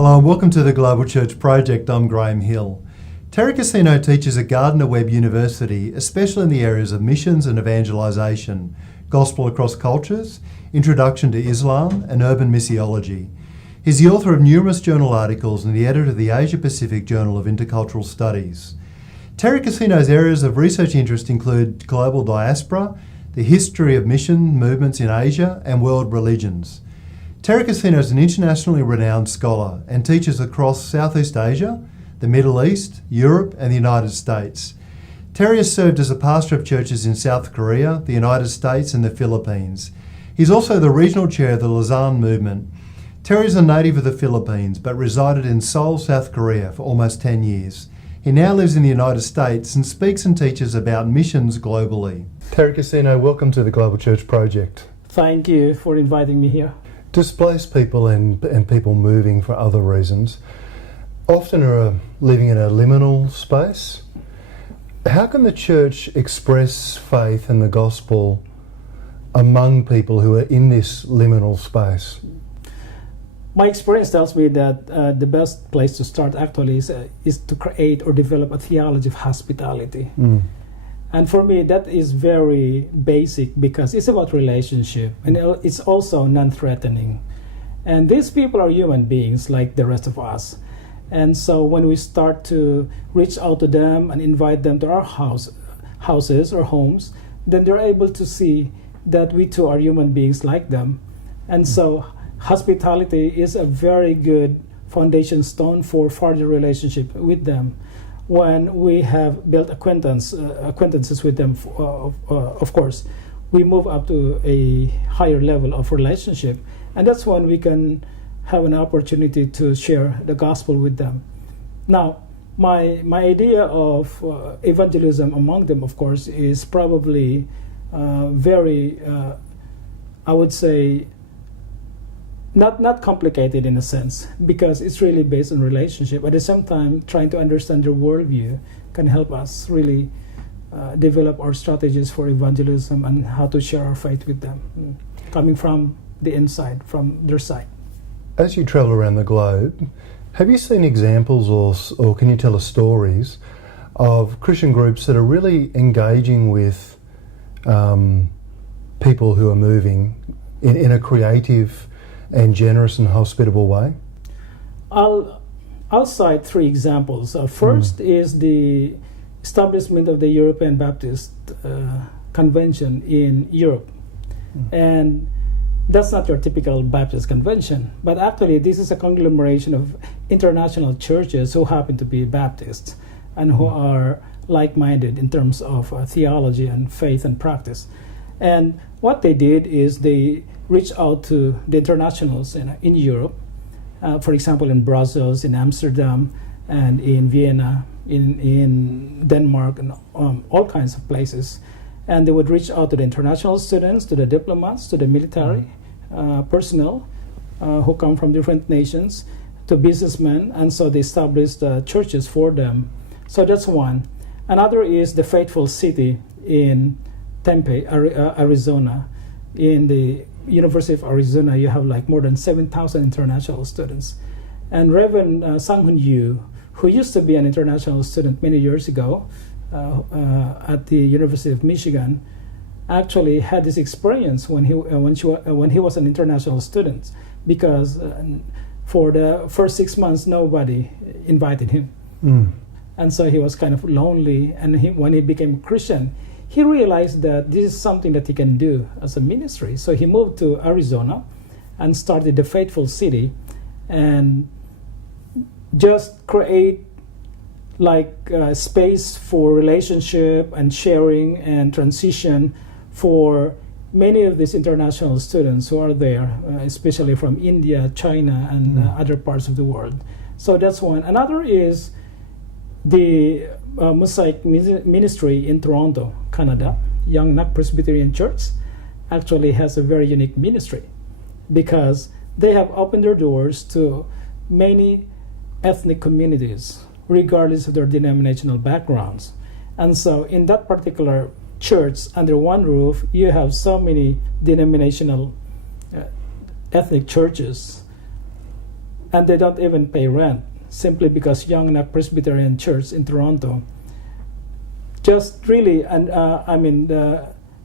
Hello and welcome to the Global Church Project. I'm Graham Hill. Terry Casino teaches at Gardner Webb University, especially in the areas of missions and evangelisation, gospel across cultures, introduction to Islam and urban missiology. He's the author of numerous journal articles and the editor of the Asia Pacific Journal of Intercultural Studies. Terry Casino's areas of research interest include global diaspora, the history of mission movements in Asia and world religions. Terry Casino is an internationally renowned scholar and teaches across Southeast Asia, the Middle East, Europe and the United States. Terry has served as a pastor of churches in South Korea, the United States and the Philippines. He's also the regional chair of the Lausanne movement. Terry is a native of the Philippines but resided in Seoul, South Korea for almost 10 years. He now lives in the United States and speaks and teaches about missions globally. Terry Casino, welcome to the Global Church Project. Thank you for inviting me here. Displaced people and people moving for other reasons often are living in a liminal space. How can the church express faith and the gospel among people who are in this liminal space? My experience tells me that the best place to start actually is to create or develop a theology of hospitality. And for me, that is very basic because it's about relationship and it's also non-threatening. And these people are human beings like the rest of us. And so when we start to reach out to them and invite them to our houses or homes, then they're able to see that we too are human beings like them. And so hospitality is a very good foundation stone for further relationship with them. When we have built acquaintances with them, of course, we move up to a higher level of relationship. And that's when we can have an opportunity to share the gospel with them. Now, my idea of evangelism among them, of course, is probably very, I would say, not complicated in a sense, because it's really based on relationship. At the same time, trying to understand their worldview can help us really develop our strategies for evangelism and how to share our faith with them, coming from the inside, from their side. As you travel around the globe, have you seen examples or can you tell us stories of Christian groups that are really engaging with people who are moving in a creative and generous and hospitable way? I'll cite three examples. First is the establishment of the European Baptist Convention in Europe. And that's not your typical Baptist convention, but actually this is a conglomeration of international churches who happen to be Baptists and who are like-minded in terms of theology and faith and practice. And what they did is they reached out to the internationals in Europe, for example, in Brussels, in Amsterdam, and in Vienna, in Denmark, and all kinds of places. And they would reach out to the international students, to the diplomats, to the military personnel who come from different nations, to businessmen, and so they established churches for them. So that's one. Another is the Faithful City in Tempe, Arizona. In the University of Arizona, you have like more than 7,000 international students. And Reverend Sang-Hun Yu, who used to be an international student many years ago at the University of Michigan, actually had this experience when he was an international student, because for the first 6 months nobody invited him, and so he was kind of lonely. And when he became a Christian, he realized that this is something that he can do as a ministry. So he moved to Arizona and started the Faithful City, and just create like space for relationship and sharing and transition for many of these international students who are there, especially from India, China, and other parts of the world. So that's one. Another is the Mosaic Ministry in Toronto, Canada. Young Knock Presbyterian Church actually has a very unique ministry because they have opened their doors to many ethnic communities, regardless of their denominational backgrounds. And so in that particular church, under one roof, you have so many denominational ethnic churches and they don't even pay rent, simply because Yongnak Presbyterian Church in Toronto just really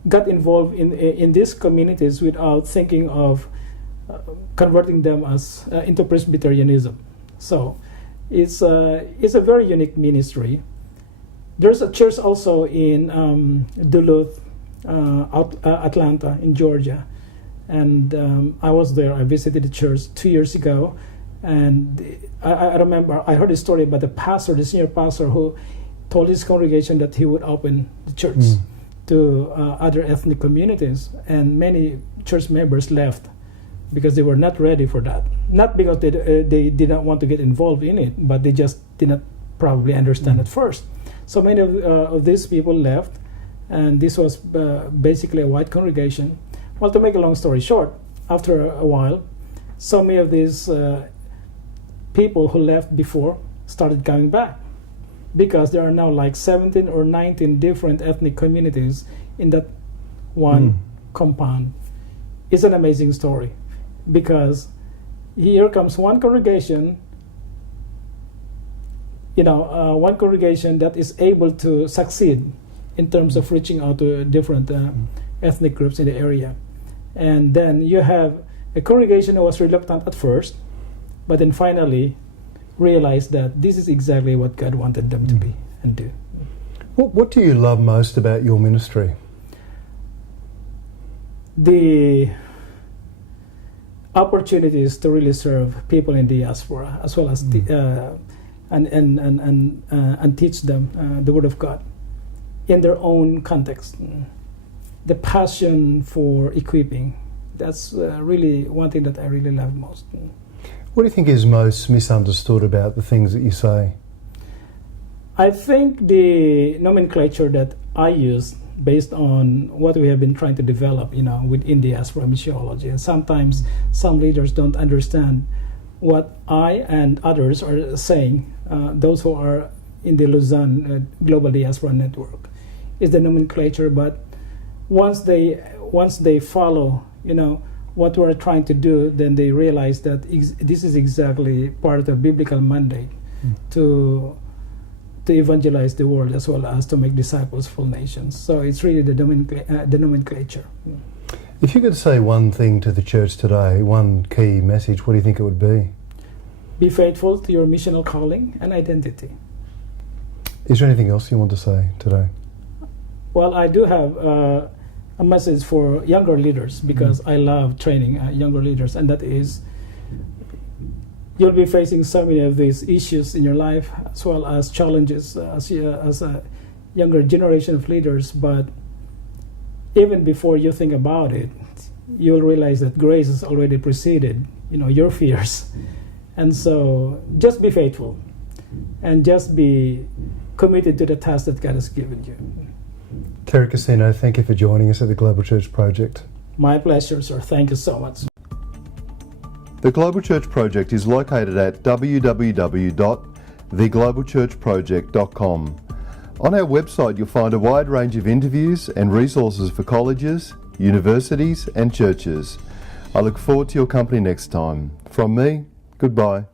got involved in these communities without thinking of converting them as into Presbyterianism. So it's a very unique ministry. There's a church also in Duluth, Atlanta, in Georgia, and I was there. I visited the church 2 years ago, and I remember I heard a story about the senior pastor, who told his congregation that he would open the church to other ethnic communities, and many church members left because they were not ready for that. Not because they did not want to get involved in it, but they just did not probably understand at first. So many of these people left, and this was basically a white congregation. Well, to make a long story short, after a while, so many of these people who left before started coming back, because there are now like 17 or 19 different ethnic communities in that one compound. It's an amazing story, because here comes one congregation, one congregation that is able to succeed in terms of reaching out to different ethnic groups in the area. And then you have a congregation who was reluctant at first, but then finally realized that this is exactly what God wanted them to be and do. What do you love most about your ministry? The opportunities to really serve people in the diaspora, as well as and teach them the Word of God in their own context. The passion for equipping, that's really one thing that I really love most. What do you think is most misunderstood about the things that you say? I think the nomenclature that I use, based on what we have been trying to develop, within diaspora missiology, and sometimes some leaders don't understand what I and others are saying, those who are in the Lausanne Global Diaspora Network, is the nomenclature. But once they follow, what we're trying to do, then they realize that this is exactly part of the biblical mandate to evangelize the world, as well as to make disciples for nations. So it's really the nomenclature. If you could say one thing to the church today, one key message, what do you think it would be? Be faithful to your missional calling and identity. Is there anything else you want to say today? Well, I do have a message for younger leaders, because I love training younger leaders, and that is, you'll be facing so many of these issues in your life, as well as challenges as a younger generation of leaders. But even before you think about it, you'll realize that grace has already preceded, your fears. And so just be faithful, and just be committed to the task that God has given you. Terry Cassino, thank you for joining us at the Global Church Project. My pleasure, sir. Thank you so much. The Global Church Project is located at www.theglobalchurchproject.com. On our website, you'll find a wide range of interviews and resources for colleges, universities and churches. I look forward to your company next time. From me, goodbye.